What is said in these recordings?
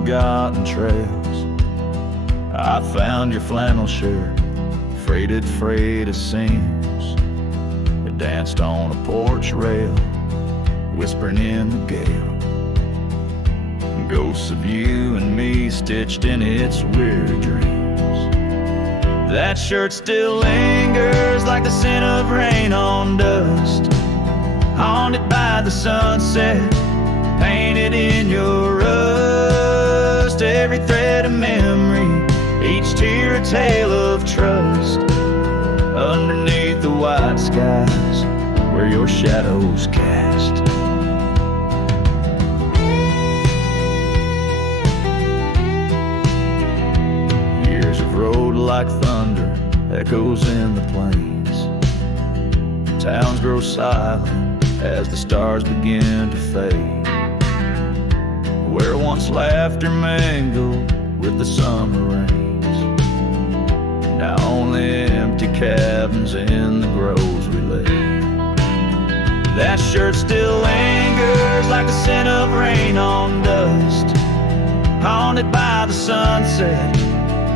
forgotten trails. I found your flannel shirt, freighted freight of seams. It danced on a porch rail, whispering in the gale. Ghosts of you and me stitched in its weird dreams. That shirt still lingers like the scent of rain on dust, haunted by the sunset, painted in your rust. Every thread of memory, each tear a tale of trust. Underneath the white skies where your shadows cast. Years of road like thunder echoes in the plains. Towns grow silent as the stars begin to fade. Where once laughter mingled with the summer rains, now only empty cabins in the groves we lay. That shirt still lingers like the scent of rain on dust, haunted by the sunset,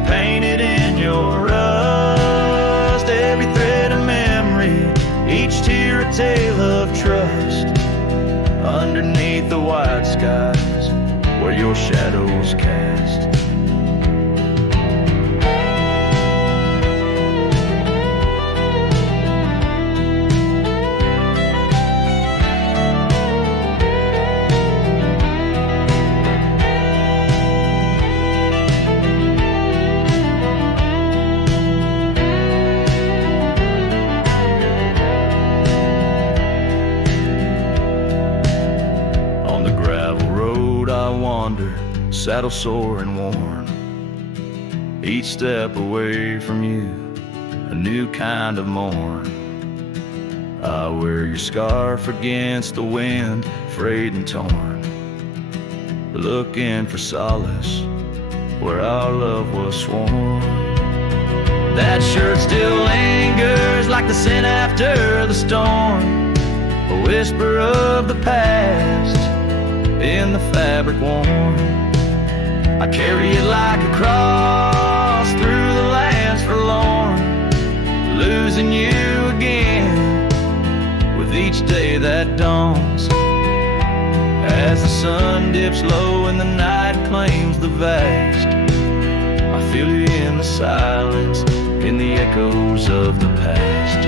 painted in your rust. Every thread of memory, each tear a tale of trust. Underneath the white skies where your shadows cast. Saddle sore and worn, each step away from you, a new kind of morn. I wear your scarf against the wind, frayed and torn, looking for solace where our love was sworn. That shirt still lingers like the scent after the storm, a whisper of the past in the fabric worn. I carry it like a cross through the lands forlorn, losing you again with each day that dawns. As the sun dips low and the night claims the vast, I feel you in the silence, in the echoes of the past.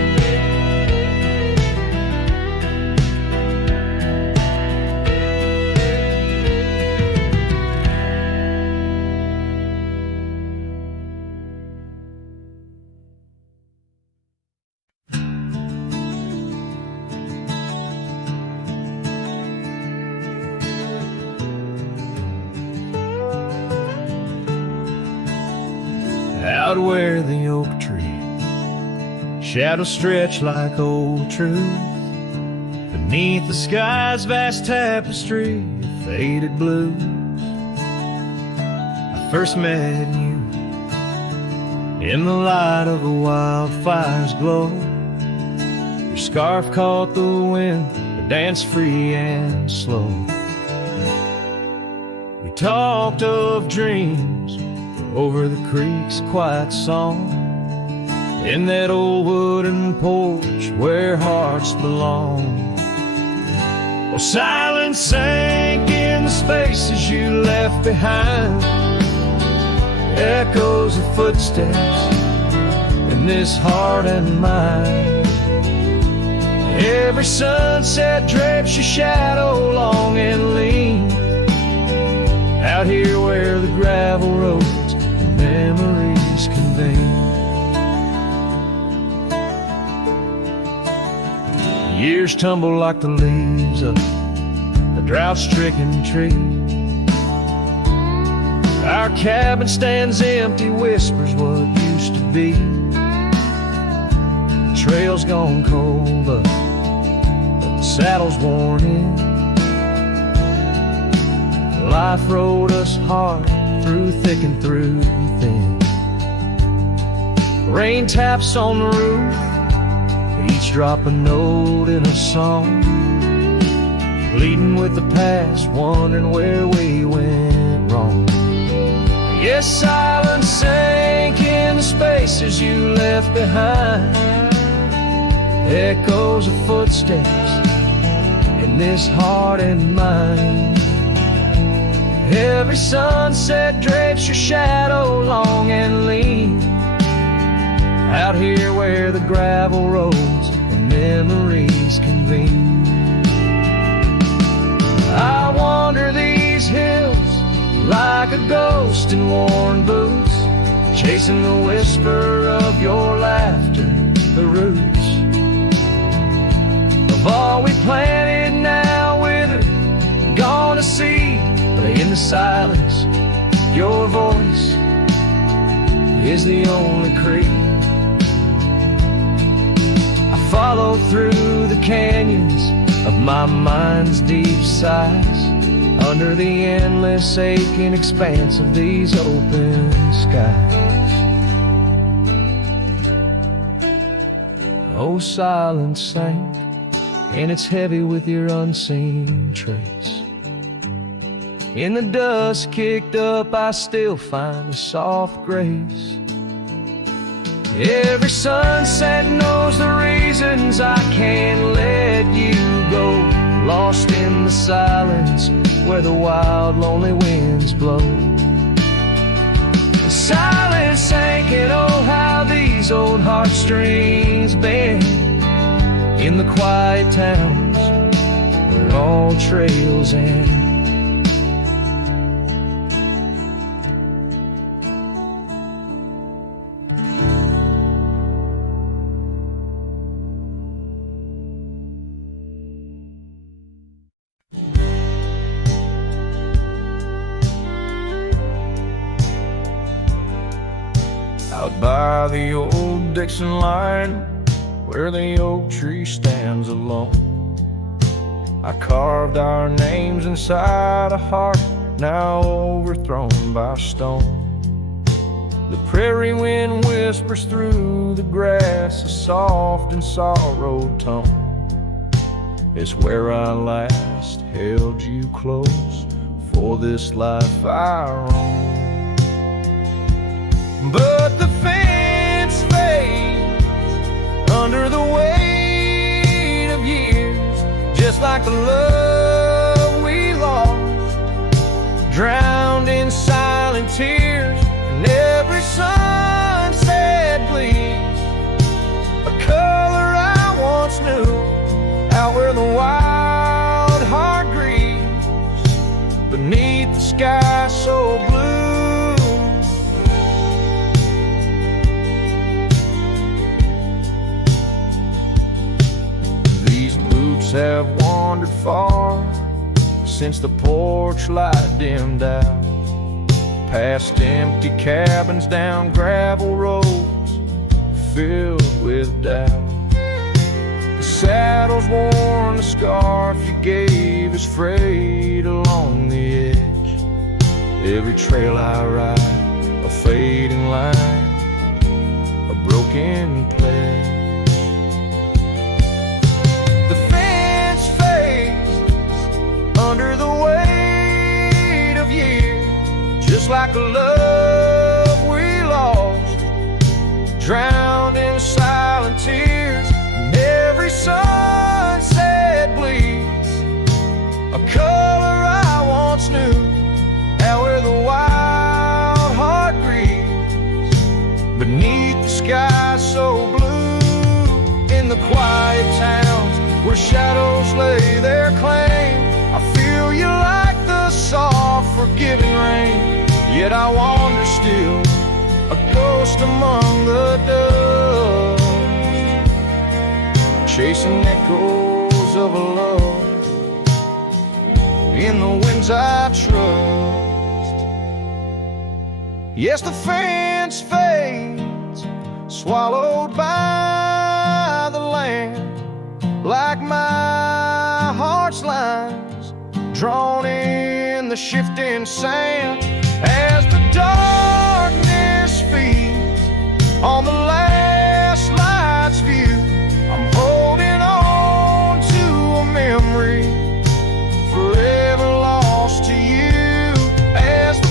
Out where the oak tree shadows stretch like old truth, beneath the sky's vast tapestry of faded blues, I first met you in the light of a wildfire's glow. Your scarf caught the wind, but danced free and slow. We talked of dreams over the creek's quiet song, in that old wooden porch where hearts belong. Oh, silence sank in the spaces you left behind, echoes of footsteps in this heart and mind. Every sunset drapes your shadow long and lean, out here where the gravel roads memories convene. Years tumble like the leaves of a drought-stricken tree. Our cabin stands empty, whispers what used to be. The trail's gone cold, but the saddle's worn in. Life rode us hard through thick and through thin. Rain taps on the roof, each drop a note in a song, bleeding with the past, wondering where we went wrong. wrong. Yes, silence sank in the spaces you left behind. Echoes of footsteps in this heart and mind. Every sunset drapes your shadow long and lean, out here where the gravel rolls and memories convene. I wander these hills like a ghost in worn boots, chasing the whisper of your laughter, the roots of all we planted now withered, gone to seed. But in the silence, your voice is the only creed. I follow through the canyons of my mind's deep sighs, under the endless aching expanse of these open skies. Oh, silence sank, and it's heavy with your unseen trace. In the dust kicked up, I still find a soft grace. Every sunset knows the reasons I can't let you go, lost in the silence where the wild, lonely winds blow. The silence sank, and oh, how these old heartstrings bend in the quiet towns where all trails end. Out by the old Dixon line, where the oak tree stands alone, I carved our names inside a heart now overthrown by stone. The prairie wind whispers through the grass a soft and sorrowed tone. It's where I last held you close for this life I roam. But the fence fades under the weight of years, just like the love we lost, drowned in silent tears. And every sunset bleeds a color I once knew, out where the wild heart grieves beneath the sky so blue. Have wandered far since the porch light dimmed out, past empty cabins, down gravel roads filled with doubt. The saddle's worn, the scarf you gave is frayed along the edge. Every trail I ride, a fading line, a broken pledge. Under the weight of years, just like a love we lost, drowned in silent tears. And every sunset bleeds a color I once knew, out where the wild heart grieves beneath the sky so blue. In the quiet towns where shadows lay their claim, I feel you like the soft, forgiving rain. Yet I wander still, a ghost among the dust, chasing echoes of a love in the winds I trust. Yes, the fence fades, swallowed by the land, like my heart's line drawn in the shifting sand. As the darkness feeds on the last light's view, I'm holding on to a memory forever lost to you. As the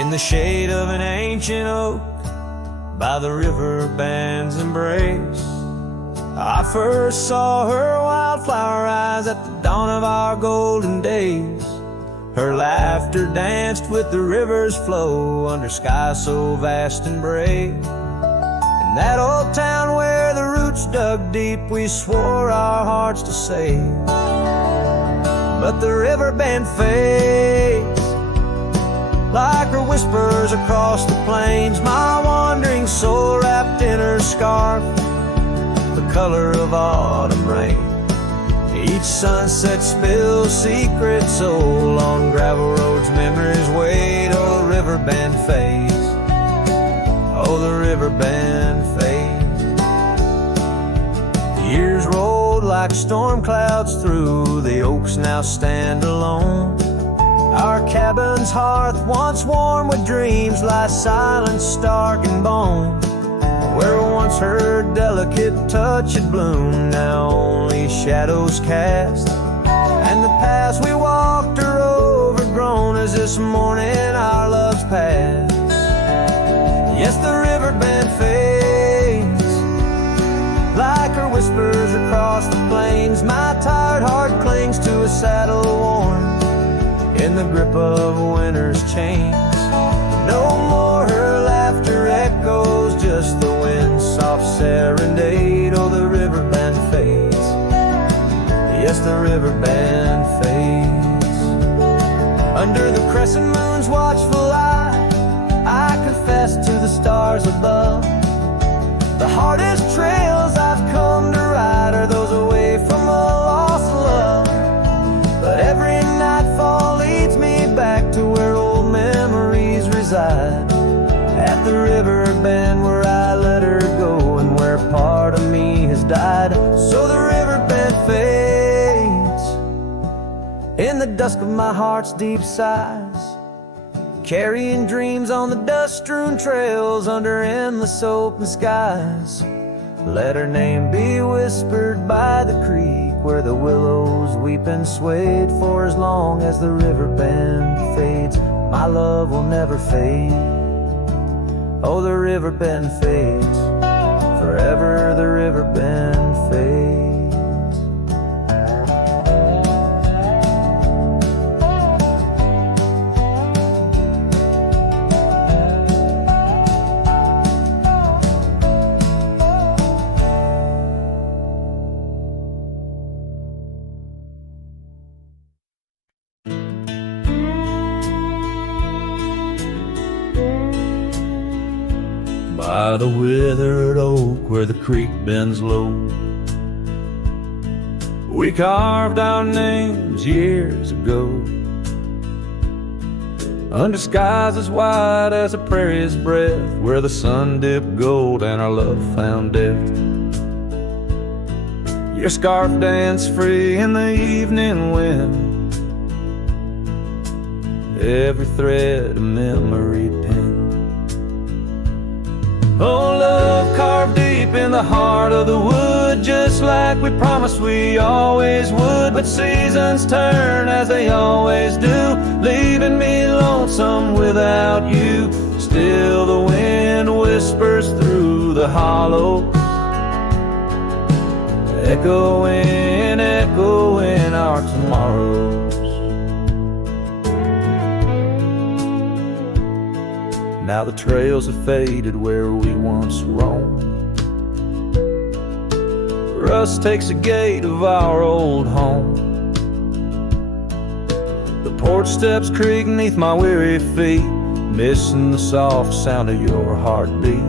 in the shade of an ancient oak by the river band's embrace. I first saw her wildflower eyes at the dawn of our golden days. Her laughter danced with the river's flow under skies so vast and brave. In that old town where the roots dug deep, we swore our hearts to save. But the river band fades like her whispers across the plains. My wandering soul wrapped in her scarf, the color of autumn rain. Each sunset spills secrets so on gravel roads, memories wait. Oh, the river band fades. Oh, the river band fades. The years rolled like storm clouds through. The oaks now stand alone. Our cabin's hearth, once warm with dreams, lies silent, stark and bone. Where once her delicate touch had bloomed, now only shadows cast. And the paths we walked are overgrown as this morning our love's past. Yes, the river band fades like her whispers across the plains. My tired heart clings to a saddle worn in the grip of winter's chains. No more her laughter echoes, just the wind's soft serenade. Oh, the river band fades. Yes, the river band fades. Under the crescent moon's watchful eye, I confess to the stars above, the hardest trails I've come to ride are those away from a lost love. But every nightfall leads me back to where old memories reside, at the river bend where I let her go and where part of me has died. So the river bend fades in the dusk of my heart's deep sighs, carrying dreams on the dust-strewn trails under endless open skies. Let her name be whispered by the creek where the willows weep and swayed. For as long as the river bend fades, my love will never fade. Oh, the river bend fades, forever the river bend fades. By the withered oak where the creek bends low, we carved our names years ago, under skies as wide as a prairie's breath, where the sun dipped gold and our love found depth. Your scarf danced free in the evening wind, every thread a memory pinned. Oh, love carved deep in the heart of the wood, just like we promised we always would. But seasons turn as they always do, leaving me lonesome without you. Still the wind whispers through the hollow, echoing, echoing our tomorrows. Now the trails have faded where we once roamed. Rust takes the gate of our old home. The porch steps creak beneath my weary feet, missing the soft sound of your heartbeat.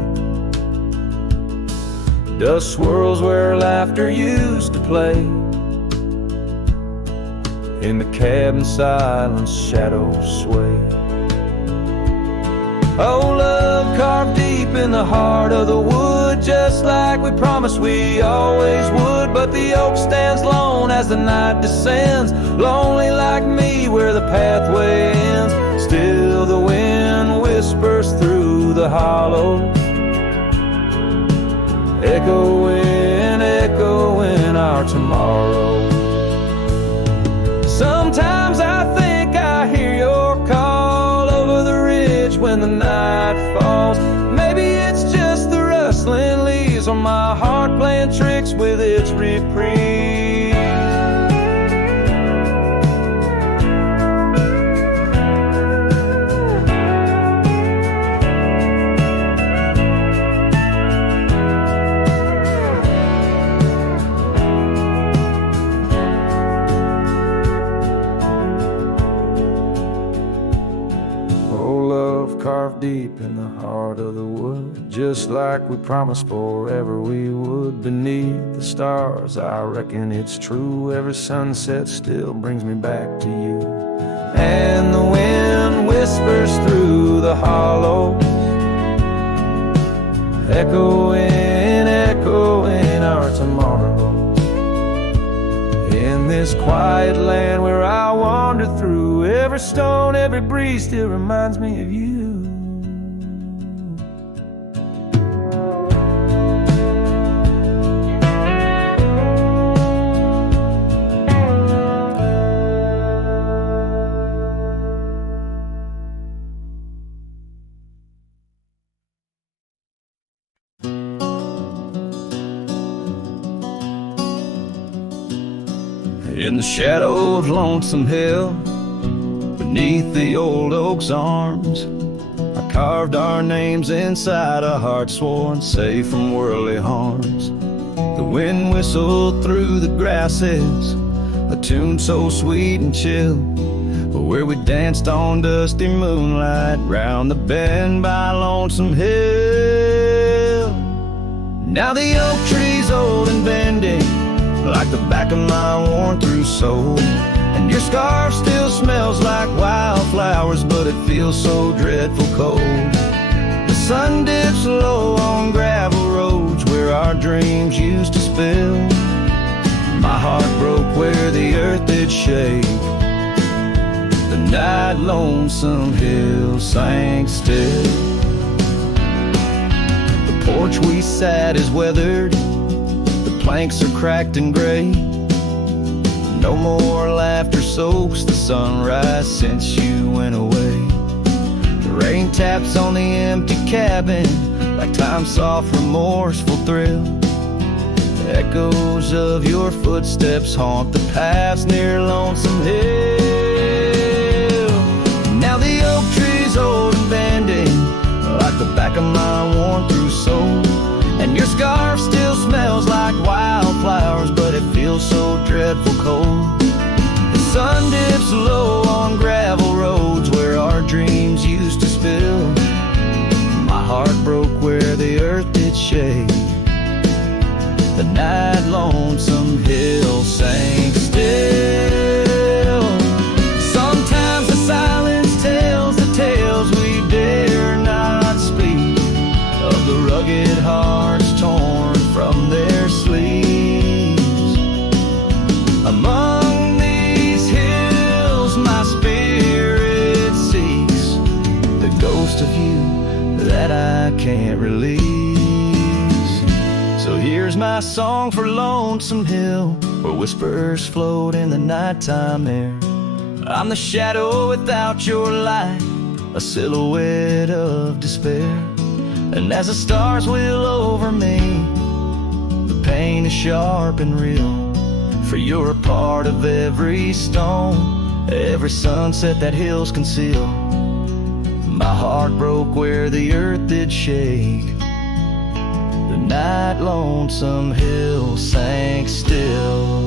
Dust swirls where laughter used to play. In the cabin silence, shadows sway. Oh, love carved deep in the heart of the wood, just like we promised we always would. But the oak stands lone as the night descends, lonely like me where the pathway ends. Still the wind whispers through the hollows, echoing, echoing our tomorrow. Sometimes I think I hear your call over the ridge when carved deep in the heart of the wood, just like we promised forever we would. Beneath the stars, I reckon it's true, every sunset still brings me back to you. And the wind whispers through the hollow, echoing, echoing our tomorrows. In this quiet land where I wander through, every stone, every breeze still reminds me of you. In the shadow of Lonesome Hill, beneath the old oak's arms, I carved our names inside a heart sworn safe from worldly harms. The wind whistled through the grasses, a tune so sweet and chill, where we danced on dusty moonlight round the bend by Lonesome Hill. Now the oak tree's old and bending, like the back of my worn-through soul, and your scarf still smells like wildflowers, but it feels so dreadful cold. The sun dips low on gravel roads where our dreams used to spill. My heart broke where the earth did shake. The night Lonesome Hill sank still. The porch we sat is weathered, planks are cracked and gray. No more laughter soaks the sunrise since you went away. The rain taps on the empty cabin like time's soft remorseful thrill. The echoes of your footsteps haunt the paths near Lonesome Hill. Now the oak tree's old and bending, like the back of my worn-through soul, and your scarf still smells like wildflowers, but it feels so dreadful cold. The sun dips low on gravel roads where our dreams used to spill. My heart broke where the earth did shake. The night Lonesome Hill sank still. Sometimes the silence tells the tales we dare not speak, of the rugged hearts torn from their sleeves. Among these hills my spirit seeks the ghost of you that I can't release. So here's my song for Lonesome Hill, where whispers float in the nighttime air. I'm the shadow without your light, a silhouette of despair. And as the stars wheel over me, the pain is sharp and real, for you're a part of every stone, every sunset that hills conceal. My heart broke where the earth did shake. The night Lonesome Hill sank still.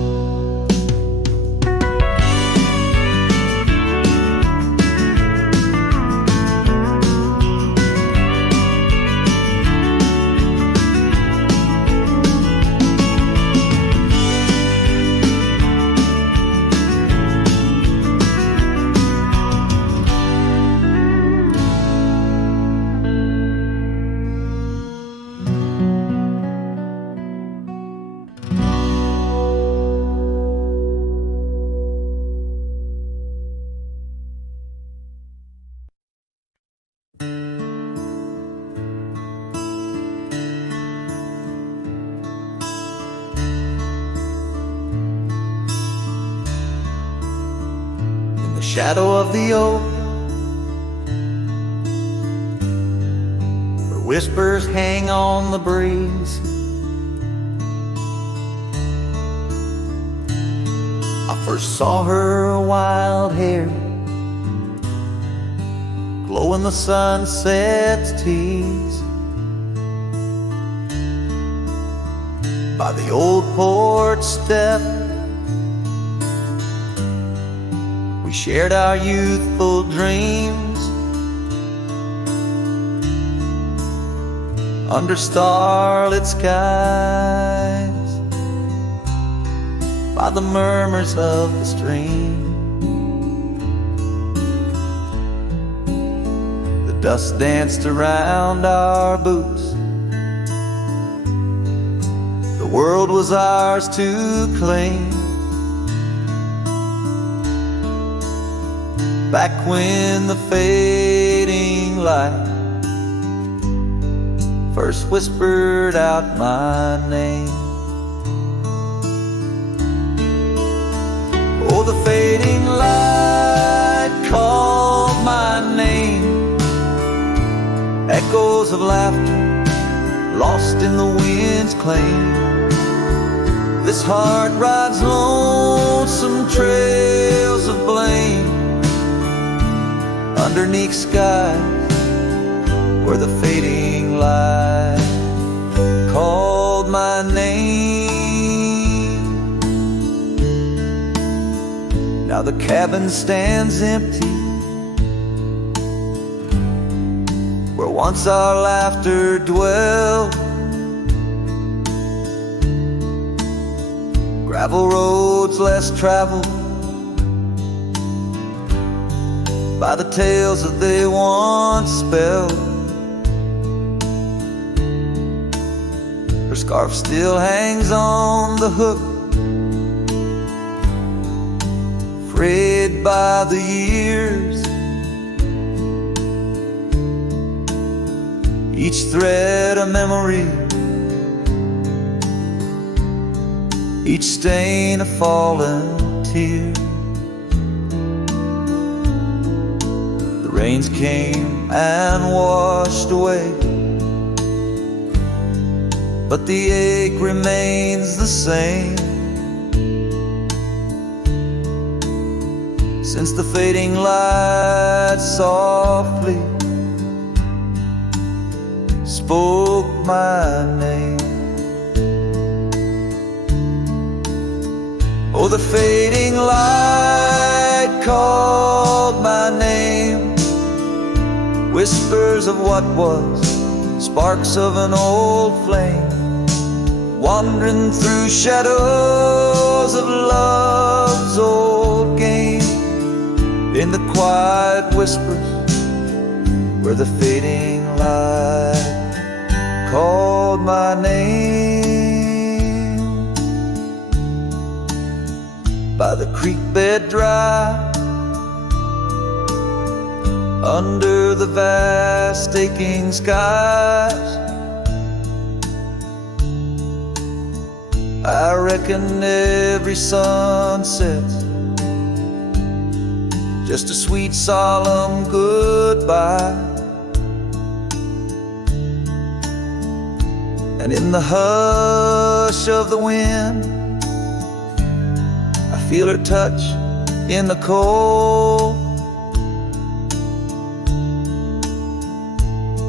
Shadow of the oak, where whispers hang on the breeze, I first saw her wild hair glow in the sunset's tease. By the old porch step, shared our youthful dreams. under starlit skies, by the murmurs of the stream. The dust danced around our boots. The world was ours to claim. Back when the fading light first whispered out my name. Oh, the fading light called my name. Echoes of laughter lost in the wind's claim. This heart rides lonesome trails of blame underneath skies where the fading light called my name. Now the cabin stands empty where once our laughter dwelled. Gravel roads less traveled by the tales that they once spelled. Her scarf still hangs on the hook, frayed by the years. Each thread a memory, each stain a fallen tear. The rains came and washed away, but the ache remains the same. Since the fading light softly spoke my name. Oh, the fading light called my name. Whispers of what was, sparks of an old flame, wandering through shadows of love's old game. In the quiet whispers where the fading light called my name. By the creek bed dry, under the vast aching skies, I reckon every sunset's just a sweet solemn goodbye. And in the hush of the wind, I feel her touch in the cold,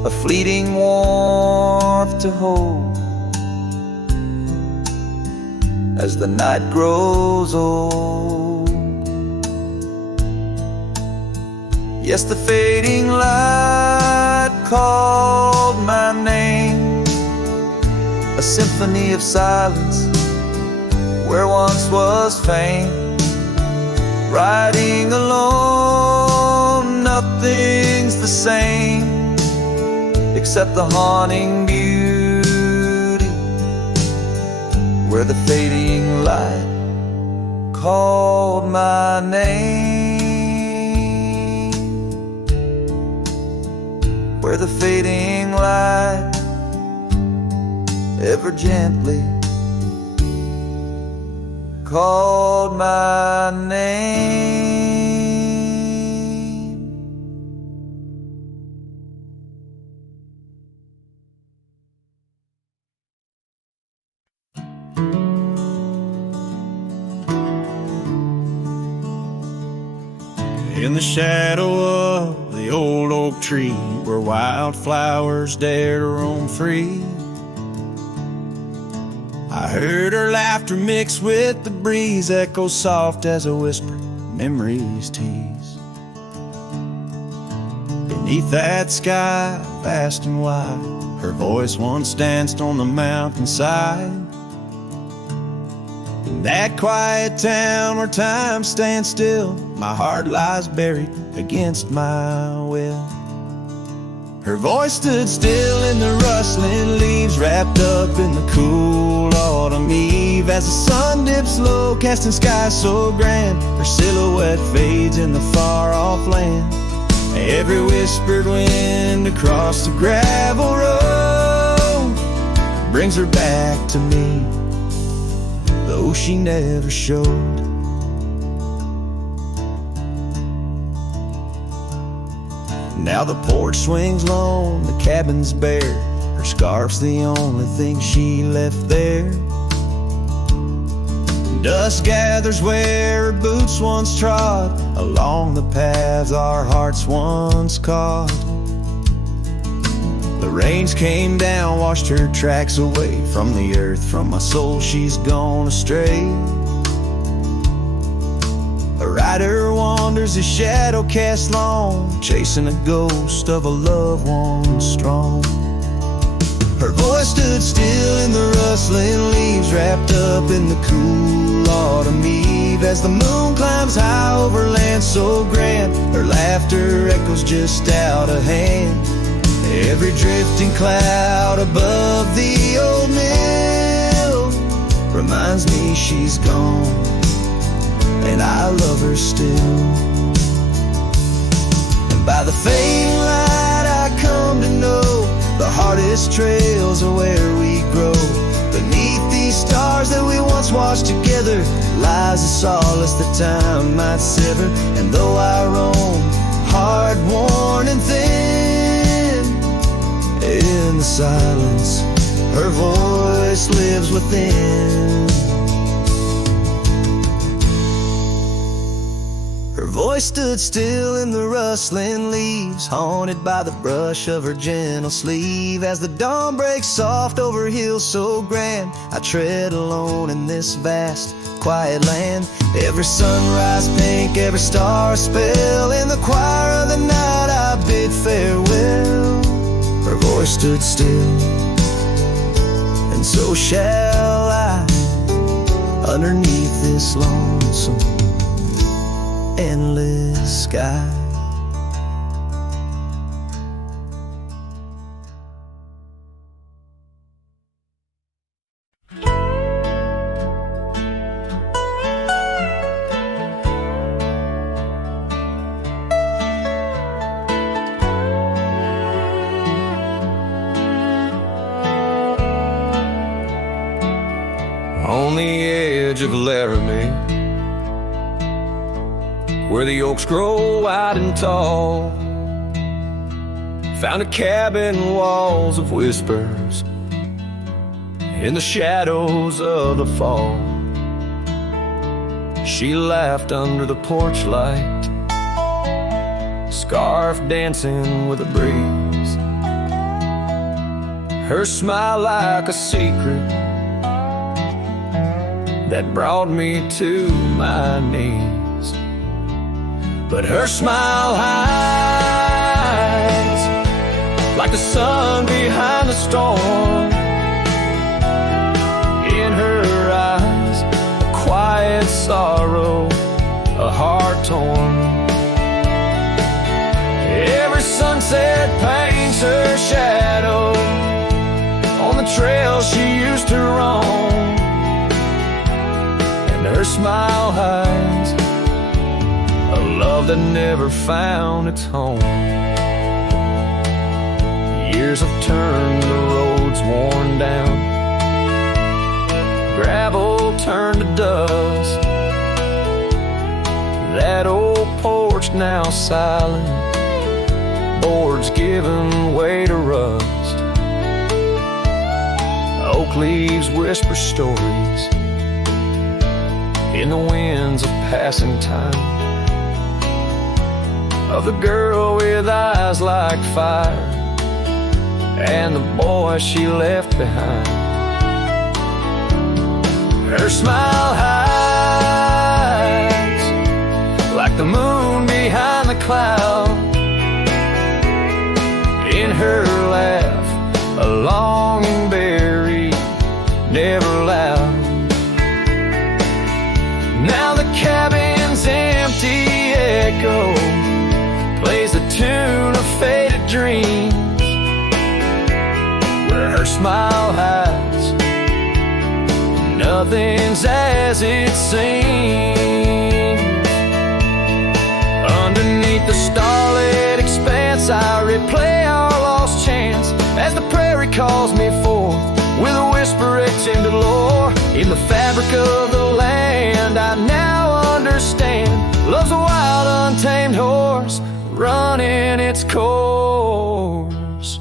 a fleeting warmth to hold as the night grows old. Yes, the fading light called my name, a symphony of silence where once was fame. Riding alone, nothing's the same except the haunting beauty where the fading light called my name, where the fading light ever gently called my name. In the shadow of the old oak tree, where wildflowers dare to roam free, I heard her laughter mix with the breeze, echo soft as a whisper memories tease. And Beneath that sky, vast and wide, her voice once danced on the mountainside. In that quiet town where time stands still, my heart lies buried against my will. Her voice stood still in the rustling leaves, wrapped up in the cool autumn eve. As the sun dips low, casting skies so grand, her silhouette fades in the far-off land. Every whispered wind across the gravel road brings her back to me, though she never showed. Now the porch swings lone, the cabin's bare, her scarf's the only thing she left there. Dust gathers where her boots once trod, along the paths our hearts once caught. The rains came down, washed her tracks away from the earth, from my soul she's gone astray. A rider wanders, his shadow cast long, chasing a ghost of a loved one strong. Her voice stood still in the rustling leaves, wrapped up in the cool autumn eve. As the moon climbs high over land so grand, her laughter echoes just out of hand. Every drifting cloud above the old mill reminds me she's gone, and I love her still. And by the fading light I come to know, the hardest trails are where we grow. Beneath these stars that we once watched together lies a solace that time might sever. And though I roam, hard, worn and thin, in the silence her voice lives within. Her voice stood still in the rustling leaves, haunted by the brush of her gentle sleeve. As the dawn breaks soft over hills so grand, I tread alone in this vast, quiet land. Every sunrise pink, every star a spell, in the choir of the night I bid farewell. Her voice stood still, and so shall I, underneath this lonesome endless sky. On the edge of Laramie, where the oaks grow wide and tall, found a cabin, walls of whispers in the shadows of the fall. She laughed under the porch light, scarf dancing with a breeze, her smile like a secret that brought me to my knees. But her smile hides like the sun behind the storm. In her eyes, a quiet sorrow, a heart torn. Every sunset paints her shadow on the trail she used to roam. And her smile hides a love that never found its home. Years have turned the roads worn down, gravel turned to dust. That old porch now silent, boards giving way to rust. Oak leaves whisper stories in the winds of passing time, of the girl with eyes like fire and the boy she left behind. Her smile hides like the moon behind the cloud, her laugh, a longing buried, never loud. Now the cabin's empty echo plays a tune of faded dreams, where her smile hides, nothing's as it seems. Underneath the starlit expanse, I replay our lost chance as the prairie calls me forth with a whisper akin to lore. In the fabric of the land, I now understand love's a wild, untamed horse running its course.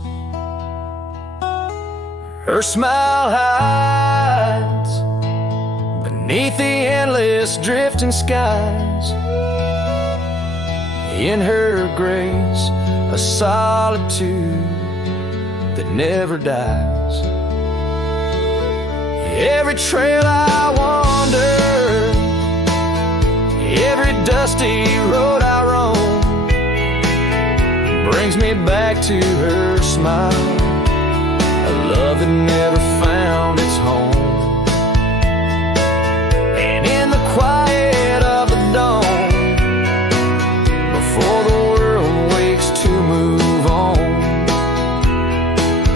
Her smile hides beneath the endless drifting skies. In her grace, a solitude that never dies. Every trail I wander, every dusty road I roam, brings me back to her smile, a love that never found its home. And in the quiet of the dawn, before the world wakes to move on,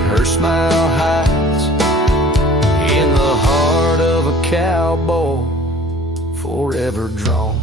her smile hides in the heart of a cowboy forever drawn.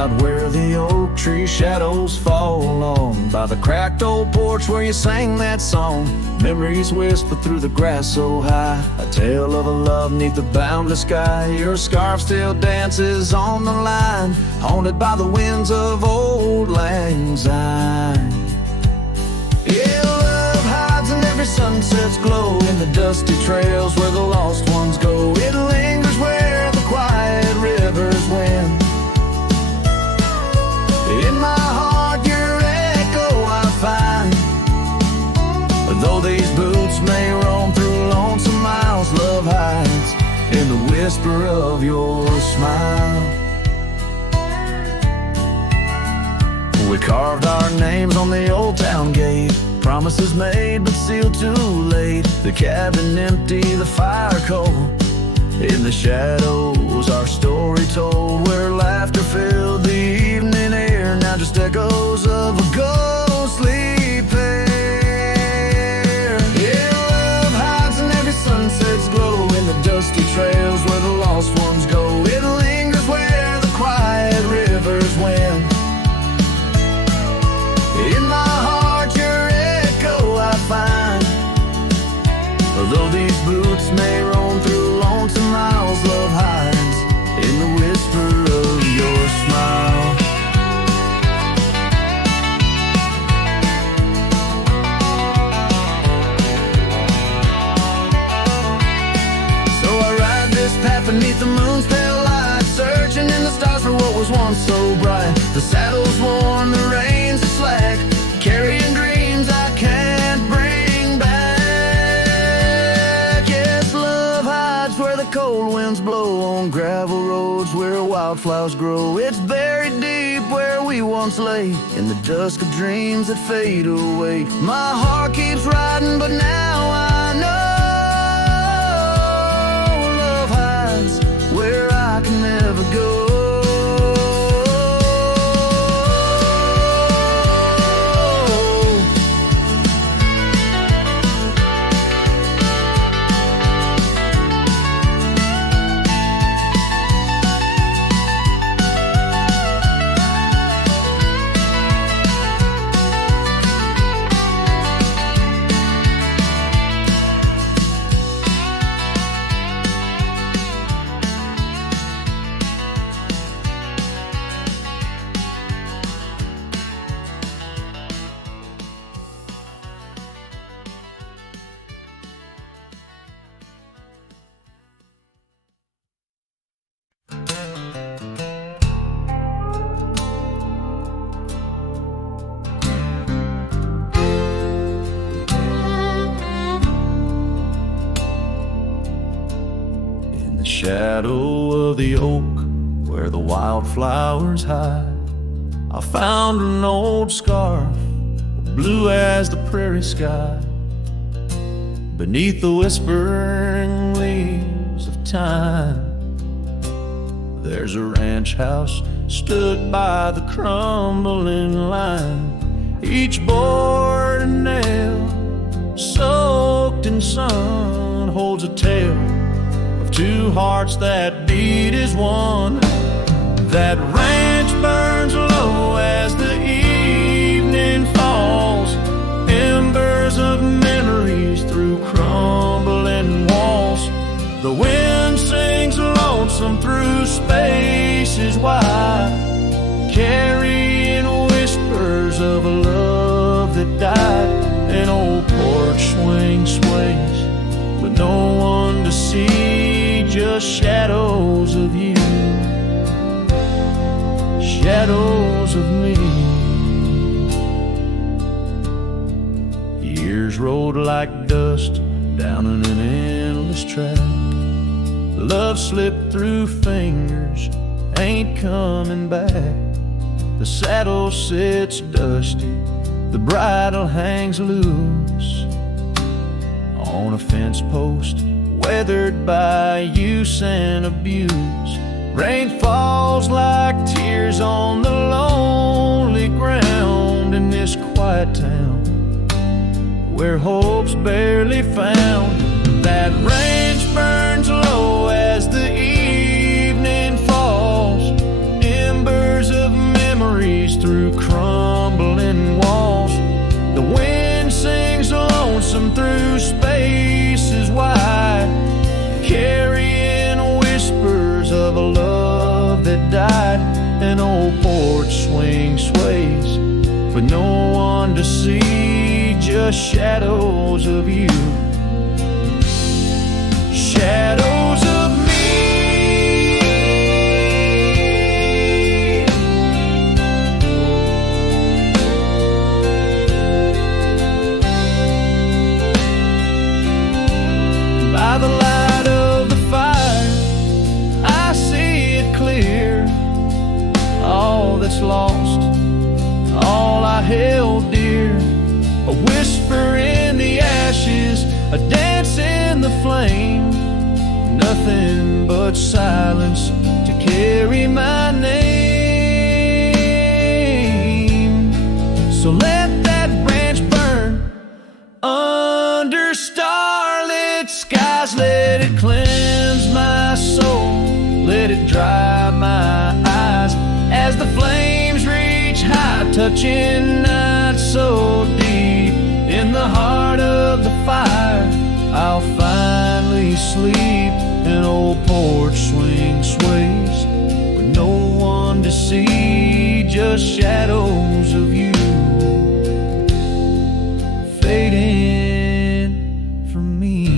Out where the oak tree shadows fall on, by the cracked old porch where you sang that song, memories whisper through the grass so high, a tale of a love neath the boundless sky. Your scarf still dances on the line, haunted by the winds of old lang syne. Yeah, love hides in every sunset's glow, in the dusty trails where the lost ones go. It lingers where the quiet rivers win. In my heart your echo I find, though these boots may roam through lonesome miles, love hides in the whisper of your smile. We carved our names on the old town gate, promises made but sealed too late. The cabin empty, the fire cold, in the shadows our story told, where laughter filled the evening air, now just echoes of a ghostly pair. Yeah, love hides in every sunset's glow, in the dusty trails where the lost ones go. It lingers where the quiet rivers win. In my heart your echo I find, although these boots may roam through lonesome miles, love hides in the whisper of your smile. So I ride this path beneath the moon's pale light, searching in the stars for what was once so bright. The saddle's worn, the reins are slack, carrying dreams I can't bring back. Yes, love hides where the cold winds blow, on gravel roads where wildflowers grow. It's buried deep where we once lay, in the dusk of dreams that fade away. My heart keeps riding, but now I know love hides where I can never go. shadow of the oak where the wildflowers hide, I found an old scarf, blue as the prairie sky. Beneath the whispering leaves of time, there's a ranch house stood by the crumbling line. Each board and nail, soaked in sun, holds a tale of two hearts that beat as one. That ranch burns low as the evening falls, embers of memories through crumbling walls. The wind sings lonesome through spaces wide, carrying whispers of a love that died. An old porch swing sways with no one to see, just shadows of you, shadows of me. Years rolled like dust down in an endless track. Love slipped through fingers, ain't coming back. The saddle sits dusty, the bridle hangs loose on a fence post, weathered by use and abuse. Rain falls like tears on the lonely ground in this quiet town where hope's barely found. That ranch burns low as the evening falls, embers of memories through crumbling walls. The wind sings lonesome through spaces wide, carrying whispers of a love that died. An old porch swing sways with no one to see, just shadows of you, shadows of me. By the light of the fire, I see it clear. All that's lost, all I held dear, a whisper in the ashes, a dance in the flame, nothing but silence to carry my name. So let that branch burn under starlit skies, let it cleanse my soul, let it dry my eyes as the flames reach high, touching not so deep. In the heart of the fire, I'll finally sleep. An old porch swing sways with no one to see, just shadows of you fading from me.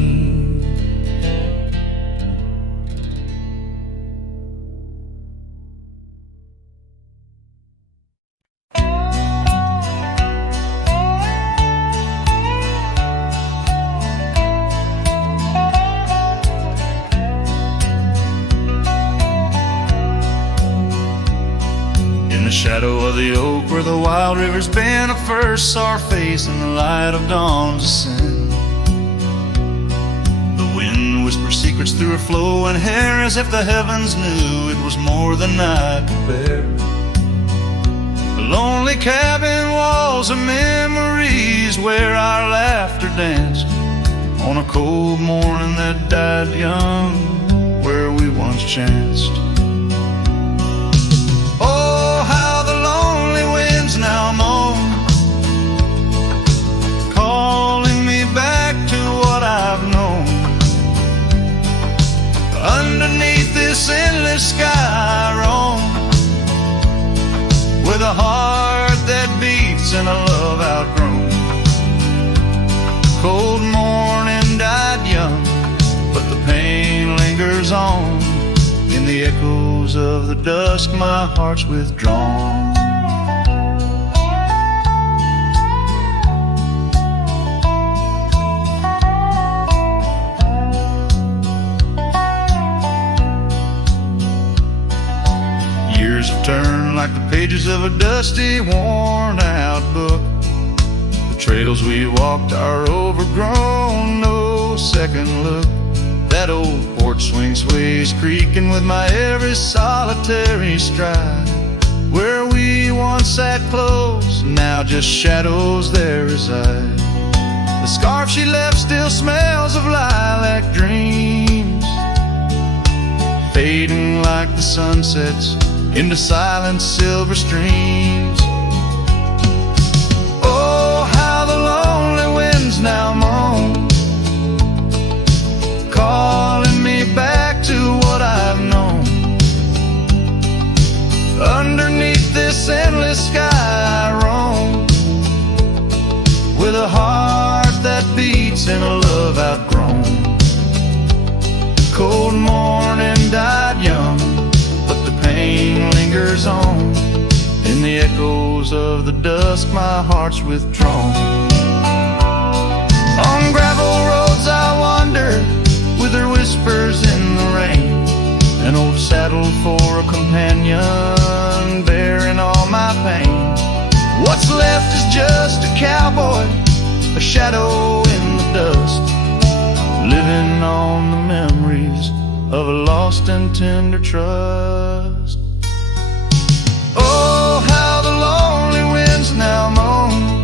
Shadow of the oak where the wild rivers bend, I first saw her face in the light of dawn's ascent. The wind whispered secrets through her flowing hair, as if the heavens knew it was more than I could bear. The lonely cabin walls of memories where our laughter danced on a cold morning that died young, where we once chanced. Now moan, calling me back to what I've known. Underneath this endless sky I roam, with a heart that beats and a love outgrown. Cold morning died young, but the pain lingers on. In the echoes of the dusk my heart's withdrawn. years have turned like the pages of a dusty, worn-out book. The trails we walked are overgrown, no second look. That old porch swing sways creaking with my every solitary stride. Where we once sat close, now just shadows there reside. The scarf she left still smells of lilac dreams, fading like the sunsets into silent silver streams. Oh, how the lonely winds now moan, calling me back to what I've known. Underneath this endless sky I roam, with a heart that beats in a love outgrown. Cold morning died young, but the pain lingers on. In the echoes of the dusk my heart's withdrawn. On gravel roads I wander, with her whispers in the rain. An old saddle for a companion, bearing all my pain. What's left is just a cowboy, a shadow in the dust, living on the memories of a lost and tender trust. Oh, how the lonely winds now moan,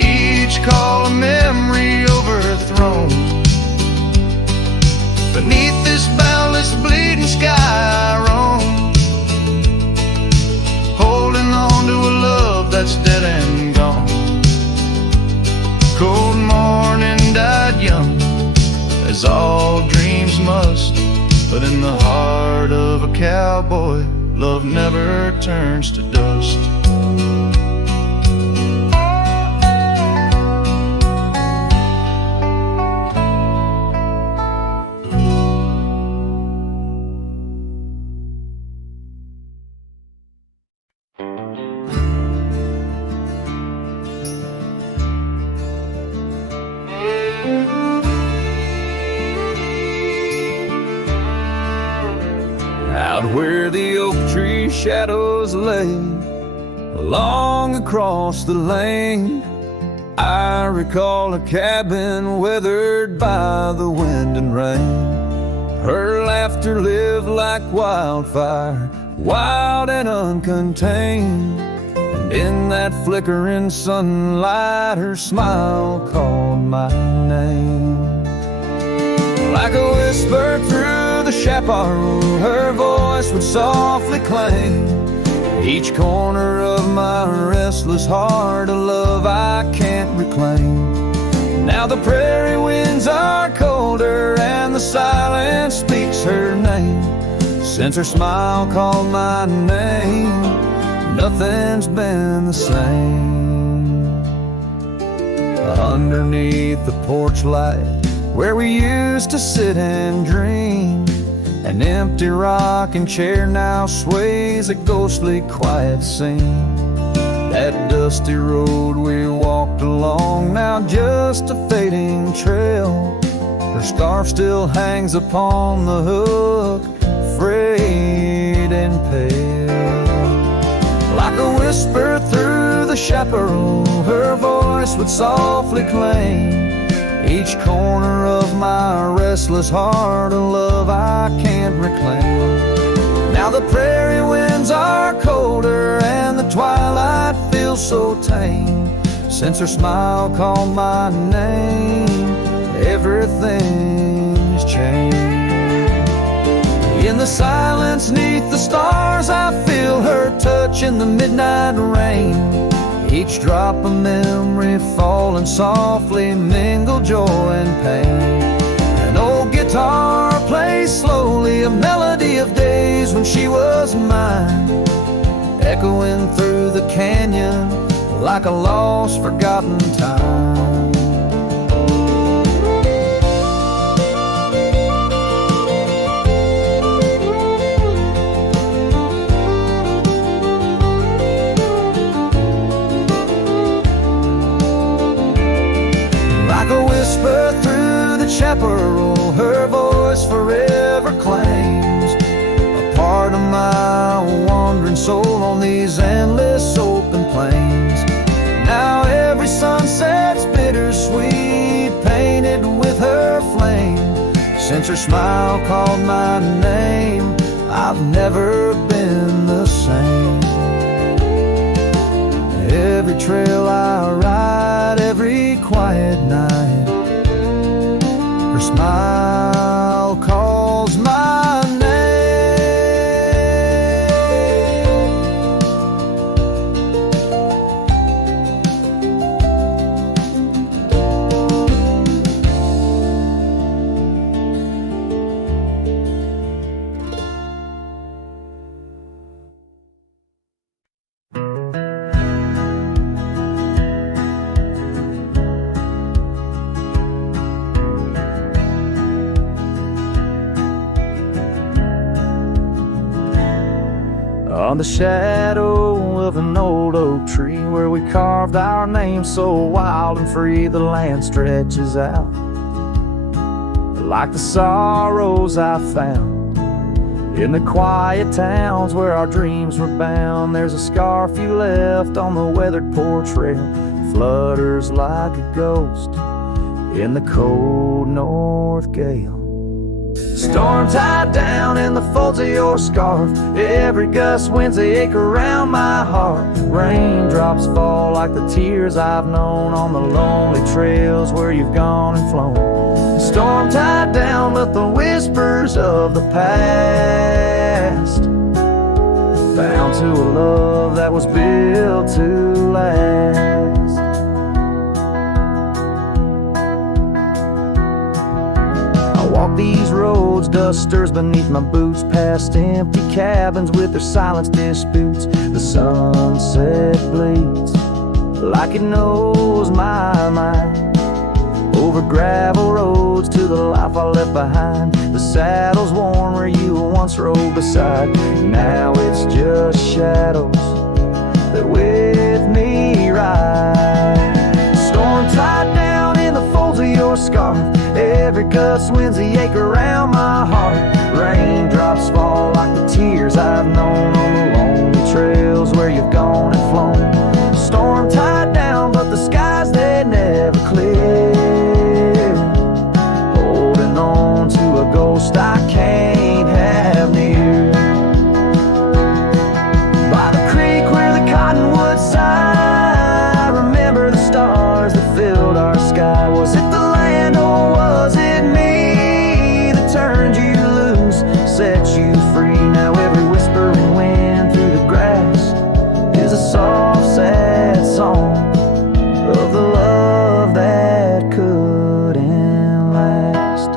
each call a memory overthrown. Beneath this boundless bleeding sky I roam, holding on to a love that's dead and gone. Cold morning died young, as all dreams must, but in the heart of a cowboy, love never turns to dust. Out where the oak tree shadows lay, along across the lane, I recall a cabin weathered by the wind and rain. Her laughter lived like wildfire, wild and uncontained, and in that flickering sunlight her smile called my name. Like a whisper through the chaparral, her voice would softly clang. Each corner of my restless heart, a love I can't reclaim. Now the prairie winds are colder and the silence speaks her name. Since her smile called my name, nothing's been the same. Underneath the porch light, where we used to sit and dream, an empty rocking chair now sways a ghostly quiet scene. That dusty road we walked along, now just a fading trail. Her scarf still hangs upon the hook, frayed and pale. Like a whisper through the chaparral, her voice would softly claim. Each corner of my restless heart, a love I can't reclaim. Now the prairie winds are colder and the twilight feels so tame. Since her smile called my name, everything's changed. In the silence neath the stars, I feel her touch in the midnight rain. Each drop of memory falling softly mingle joy and pain. An old guitar plays slowly a melody of days when she was mine, echoing through the canyon like a lost, forgotten time. Like a whisper through the chaparral, her voice forever claims a part part of my wandering soul on these endless open plains. Now every sunset's bittersweet, painted with her flame. Since her smile called my name, I've never been the same. Every trail I ride, every quiet night, her smile calls my name. On the shadow of an old oak tree where we carved our name so wild and free, the land stretches out like the sorrows I found in the quiet towns where our dreams were bound. There's a scarf you left on the weathered porch rail, flutters like a ghost in the cold north gale. Storm tied down in the folds of your scarf, every gust winds ache around my heart. Raindrops fall like the tears I've known on the lonely trails where you've gone and flown. Storm tied down with the whispers of the past, bound to a love that was built to last. Walk these roads, dust stirs beneath my boots, past empty cabins with their silence disputes. The sunset bleeds like it knows my mind, over gravel roads to the life I left behind. The saddle's worn where you once rode beside, now it's just shadows that with me ride. Storm tied down in the folds of your scarf, every gust winds the ache around my heart. Raindrops fall like the tears I've known on the lonely trails where you've gone and flown. Storm tied down, but the skies they never clear, holding on to a ghost I can't have near. By the creek where the cottonwoods sigh, I remember the stars that filled our sky. Was it the land or was it me that turned you loose, set you free? Now every whispering wind through the grass is a soft, sad song of the love that couldn't last.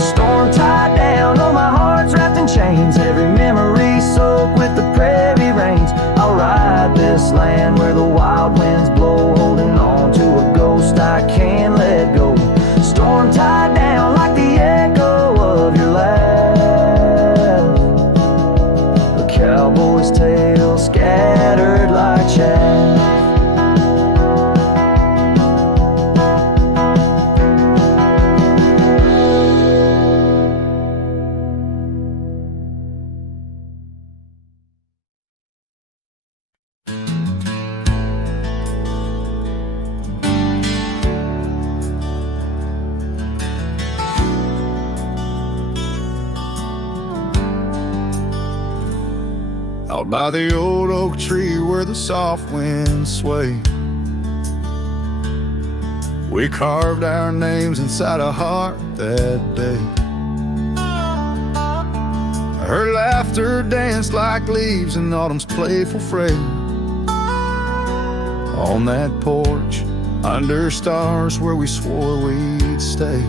Storm tied down, oh my heart's wrapped in chains, every memory soaked with the prairie rains. I'll ride this land where the wild winds blow, holding on to a ghost I can't let go. Storm tied down like the echo of your laugh, a cowboy's tale scattered like chaff. Out by the old oak tree where the soft winds sway, we carved our names inside a heart that day. Her laughter danced like leaves in autumn's playful fray. On that porch, under stars where we swore we'd stay.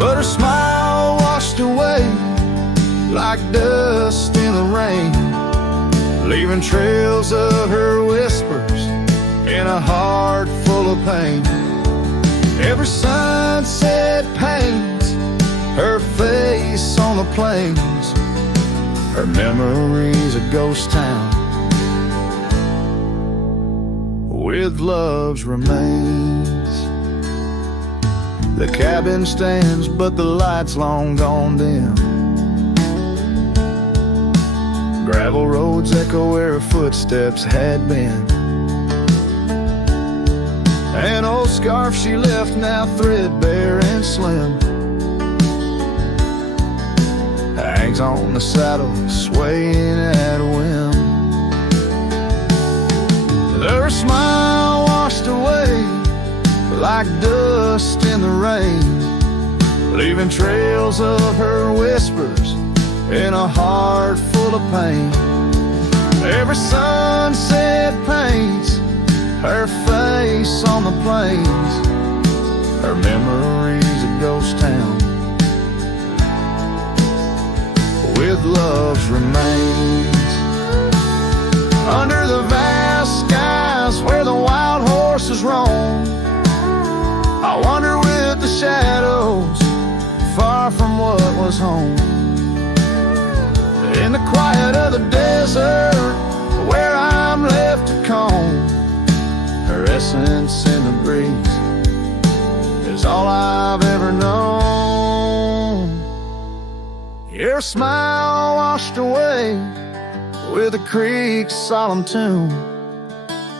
But her smile washed away like dust in the rain, leaving trails of her whispers in a heart full of pain. Every sunset paints her face on the plains, her memory's a ghost town with love's remains. The cabin stands, but the light's long gone dim. Gravel roads echo where her footsteps had been. An old scarf she left, now threadbare and slim, hangs on the saddle, swaying at a whim. Her smile washed away like dust in the rain, leaving trails of her whispers in a heart full of pain. Every sunset paints her face on the plains, her memories a ghost town with love's remains. Under the vast skies where the wild horses roam, I wander with the shadows, far from what was home. In the quiet of the desert, where I'm left to comb, her essence in the breeze is all I've ever known. Your smile washed away with the creek's solemn tune.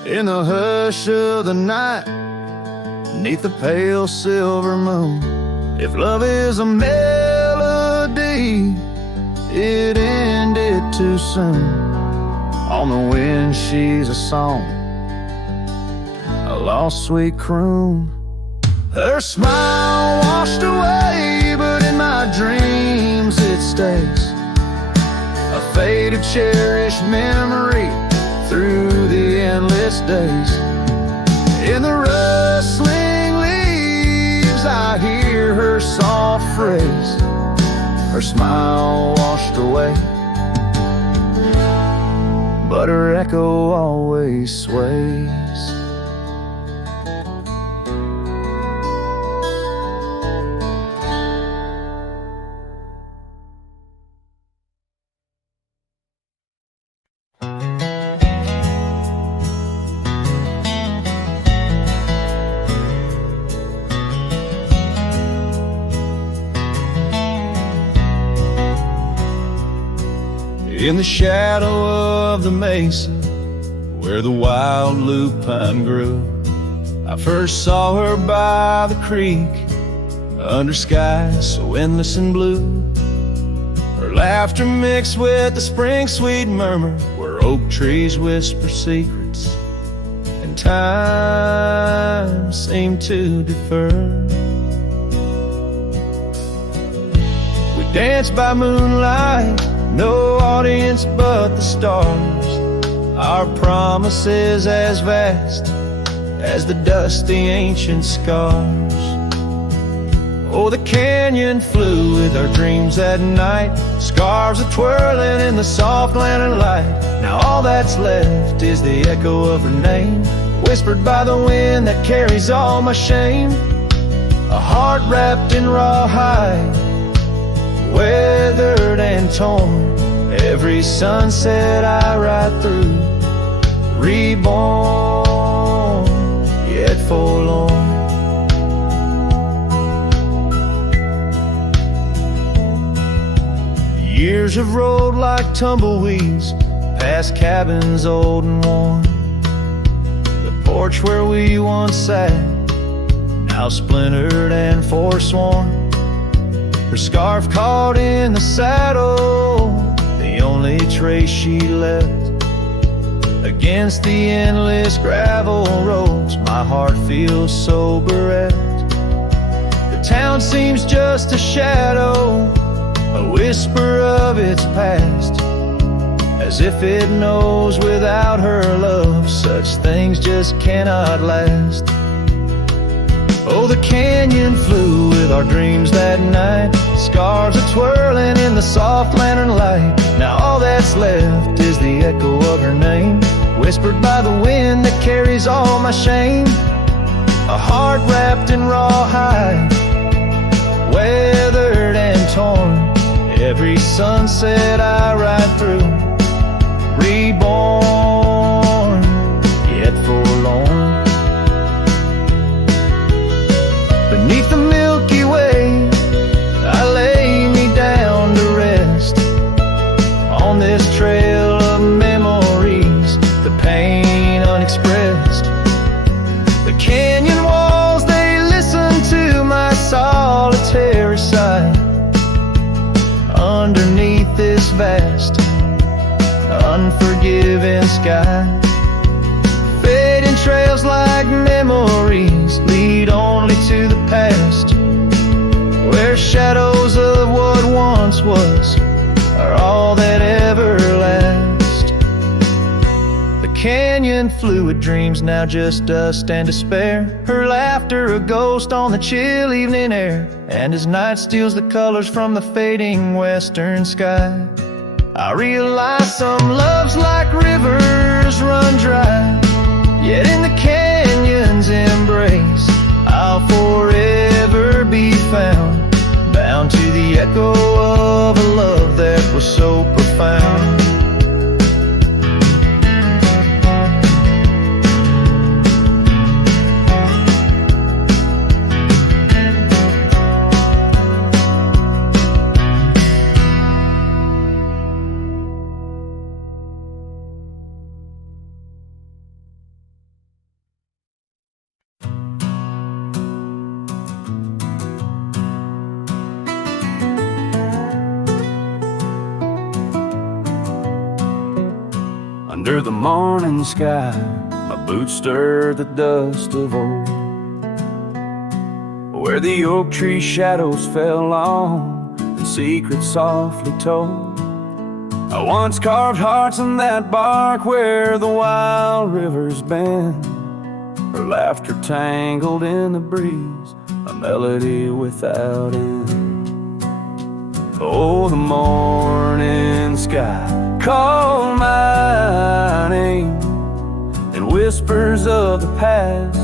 In the hush of the night, beneath the pale silver moon. If love is a melody, it ended too soon. On the wind she's a song, a lost sweet croon. Her smile washed away, but in my dreams it stays, a faded cherished memory through the endless days. In the rustling leaves I hear her soft phrase, her smile washed away, but her echo always sways. In the shadow of the mesa, where the wild lupine grew, I first saw her by the creek, under skies so endless and blue. Her laughter mixed with the spring sweet murmur, where oak trees whisper secrets, and time seemed to defer. We danced by moonlight, no audience but the stars, our promises as vast as the dusty ancient scars. Oh, the canyon flew with our dreams that night, scarves are twirling in the soft lantern light. Now all that's left is the echo of her name, whispered by the wind that carries all my shame. A heart wrapped in rawhide, weathered and torn, every sunset I ride through, reborn, yet forlorn. Years have rolled like tumbleweeds, past cabins old and worn. The porch where we once sat, now splintered and forsworn. Her scarf caught in the saddle, the only trace she left. Against the endless gravel roads, my heart feels so bereft. The town seems just a shadow, a whisper of its past, as if it knows without her love such things just cannot last. Oh, the canyon flew with our dreams that night, scarves are twirling in the soft lantern light. Now all that's left is the echo of her name, whispered by the wind that carries all my shame. A heart wrapped in rawhide, weathered and torn, every sunset I ride through, reborn, yet forlorn. Beneath the mill forgiving sky. Fading trails like memories lead only to the past, where shadows of what once was are all that ever last. The canyon fluid dreams now just dust and despair, her laughter a ghost on the chill evening air, and as night steals the colors from the fading western sky, I realize some loves like rivers run dry, yet in the canyon's embrace I'll forever be found, bound to the echo of a love that was so profound. Under the morning sky, my boots stir the dust of old, where the oak tree shadows fell long and secrets softly told. I once carved hearts in that bark where the wild rivers bend, her laughter tangled in the breeze, a melody without end. Oh, the morning sky call my name in whispers of the past,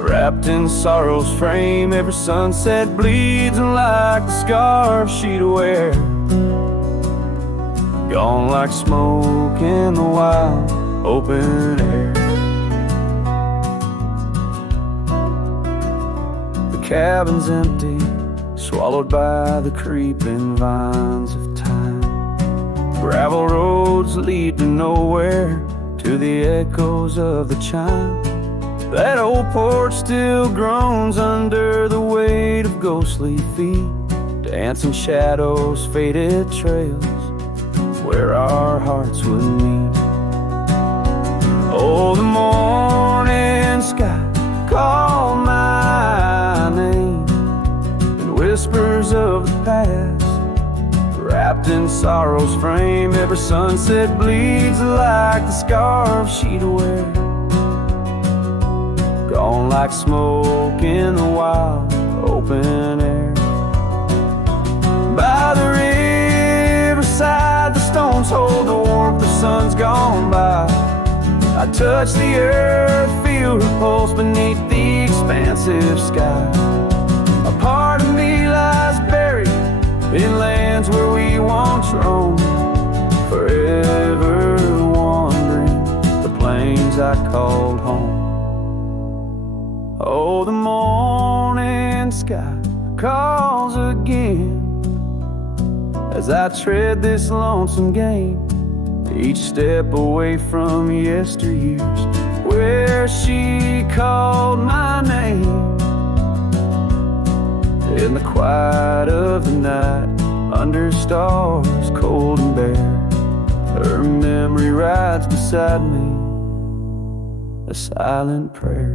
wrapped in sorrow's frame. Every sunset bleeds like the scarf she'd wear, gone like smoke in the wild open air. The cabin's empty, swallowed by the creeping vines of time. Gravel roads lead to nowhere, to the echoes of the chime. That old porch still groans under the weight of ghostly feet, dancing shadows, faded trails, where our hearts would meet. Oh, the morning sky call my name in whispers of the past, wrapped in sorrow's frame. Every sunset bleeds like the scarf she'd wear, gone like smoke in the wild open air. By the riverside, the stones hold the warmth, the sun's gone by. I touch the earth, feel her pulse beneath the expansive sky. A part of me lies buried in lands where we once roamed, forever wandering the plains I called home. Oh, the morning sky calls again as I tread this lonesome game, each step away from yesteryears where she called my name. In the quiet of the night, under stars cold and bare, her memory rides beside me, a silent prayer.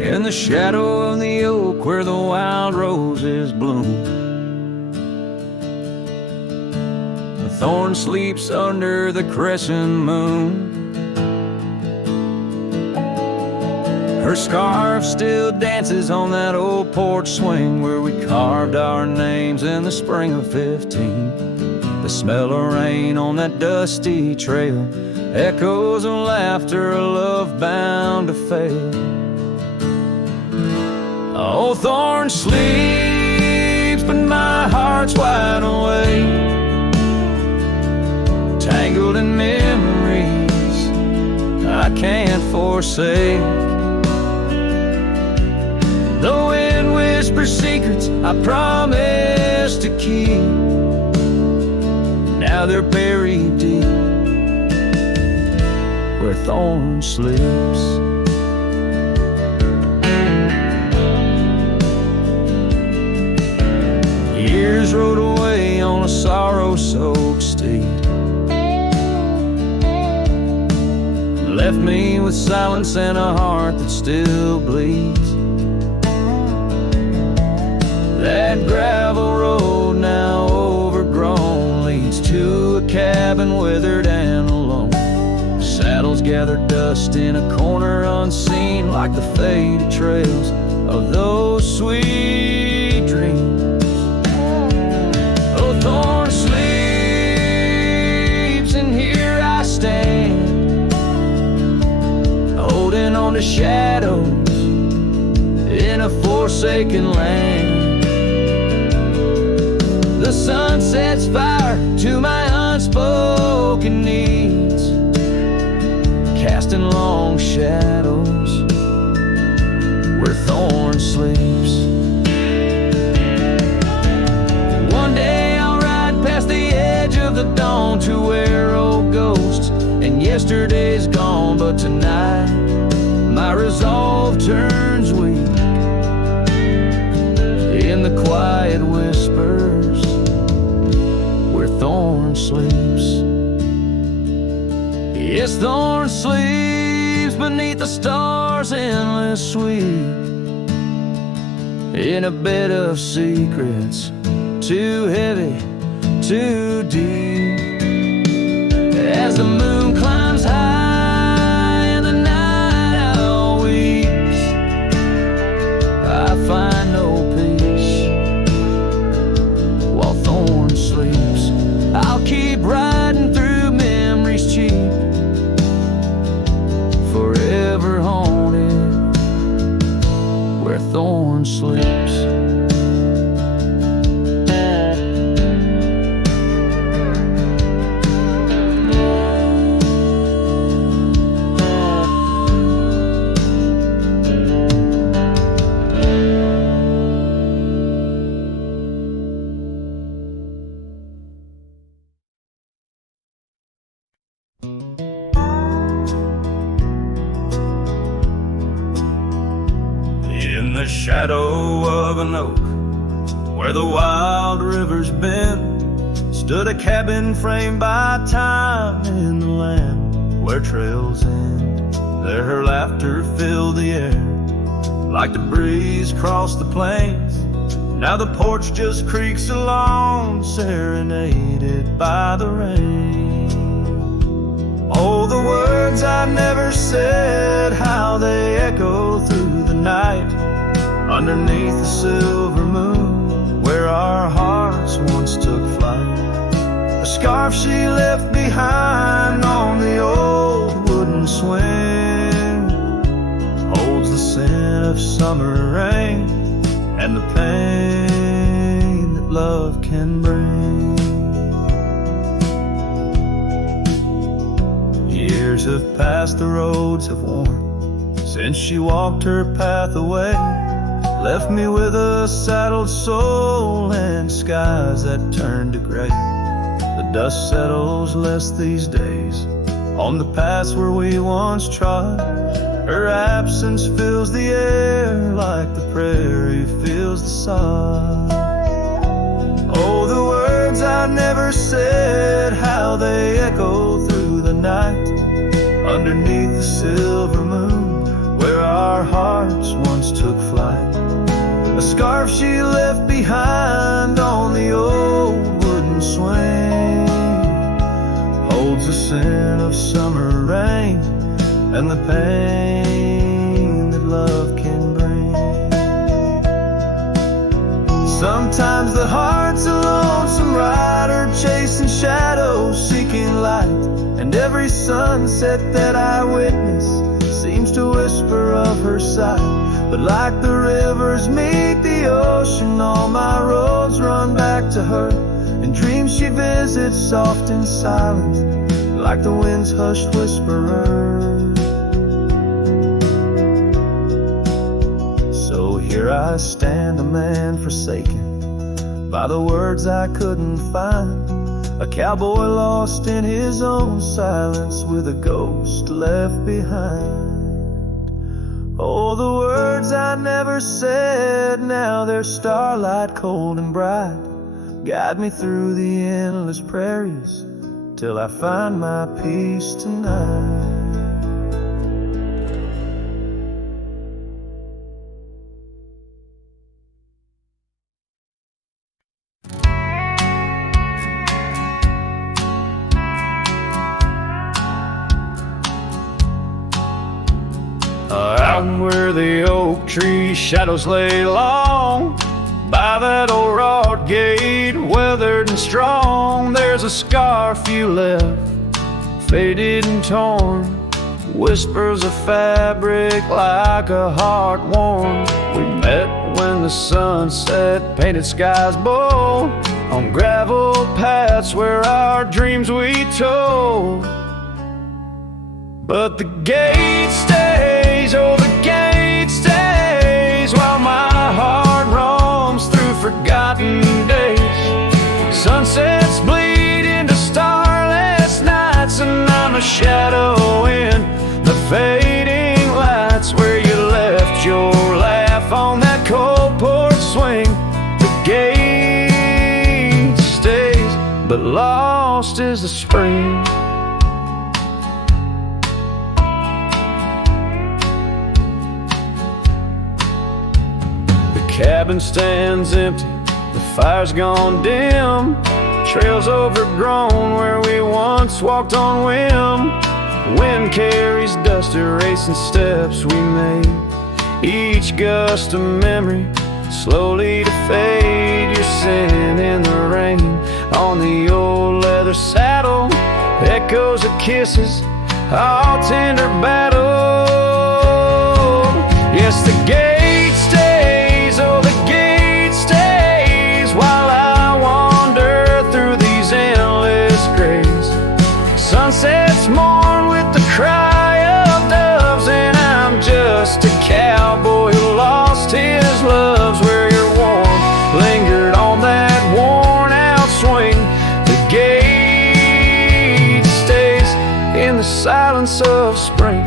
In the shadow of the oak where the wild roses bloom, the thorn sleeps under the crescent moon. Her scarf still dances on that old porch swing where we carved our names in the spring of 15. The smell of rain on that dusty trail, echoes of laughter, a love bound to fail. Oh, thorn sleeps, but my heart's wide awake, tangled in memories forsake. The wind whispers secrets I promised to keep. Now they're buried deep where thorn sleeps. Years rode away on a sorrow-soaked steed, left me with silence and a heart that still bleeds. That gravel road, now overgrown, leads to a cabin weathered and alone. Saddles gather dust in a corner unseen, like the faded trails of those sweet dreams. Oh, thorn sleeps, and here I stand, holding on to shadows in a forsaken land. The sun sets fire to my unspoken needs, casting long shadows where thorn sleeps. One day I'll ride past the edge of the dawn to where old ghosts and yesterday's gone. But tonight my resolve turns weak in the quiet whispers where thorn sleeps. Yes, thorn sleeps beneath the stars' endless sweep, in a bed of secrets too heavy, too deep. As the moon climbs high and the night owl weeps, I find no peace while thorn sleeps. I'll keep riding through memories cheap, forever haunted where thorn sleeps. In the shadow of an oak, where the wild river's bend, stood a cabin framed by time in the land where trails end. There her laughter filled the air, like the breeze crossed the plains. Now the porch just creaks along, serenaded by the rain. Oh, the words I never said, how they echo through the night, underneath the silver moon, where our hearts once took flight. A scarf she left behind on the old wooden swing holds the scent of summer rain and the pain that love can bring. Years have passed, the roads have worn since she walked her path away, left me with a saddled soul and skies that turn to gray. The dust settles less these days on the paths where we once trod. Her absence fills the air like the prairie feels the sod. Oh, the words I never said, how they echo through the night, underneath the silver moon, where our hearts once took flight. A scarf she left behind on the old wooden swing holds the scent of summer rain and the pain that love can bring. Sometimes the heart's a lonesome rider, chasing shadows, seeking light, and every sunset that I witness seems to whisper of her sight. But like the rivers meet the ocean, all my roads run back to her, and dreams she visits soft and silent, like the wind's hushed whisperer. Here I stand, a man forsaken by the words I couldn't find, a cowboy lost in his own silence with a ghost left behind. Oh, the words I never said, now they're starlight cold and bright, guide me through the endless prairies till I find my peace tonight. Out where the oak tree shadows lay long, by that old rod gate, weathered and strong, there's a scar few left, faded and torn, whispers of fabric like a heart worn. We met when the sun set, painted skies bold, on gravel paths where our dreams we told. But the gate stays, oh the gate stays, while my heart roams through forgotten days. Sunsets bleed into starless nights, and I'm a shadow in the fading lights, where you left your laugh on that cold porch swing. The gate stays, but lost is the spring. Cabin stands empty, the fire's gone dim, trails overgrown where we once walked on whim. Wind carries dust, erasing steps we made, each gust of memory slowly to fade. You're sitting in the rain on the old leather saddle, echoes of kisses, all tender battle. Yes, the gate stays, oh the gate stays, while I wander through these endless grays. Sunsets mourn with the cry of doves, and I'm just a cowboy who lost his loves, where your warmth lingered on that worn out swing. The gate stays in the silence of spring.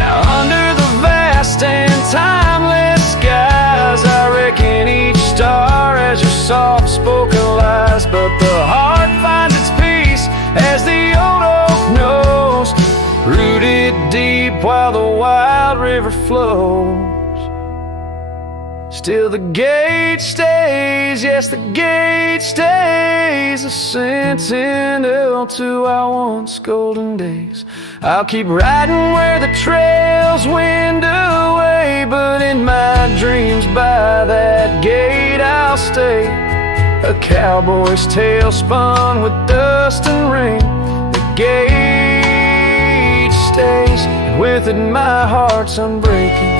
Under the vast and timeless skies, I reckon each star as your soft-spoken lies. But the heart finds its peace, as the old oak knows, rooted deep while the wild river flows. Still the gate stays, yes the gate stays, a sentinel to our once golden days. I'll keep riding where the trails wind away, but in my dreams by that gate I'll stay. A cowboy's tale spun with dust and rain. The gate stays, and with it my heart's unbreaking.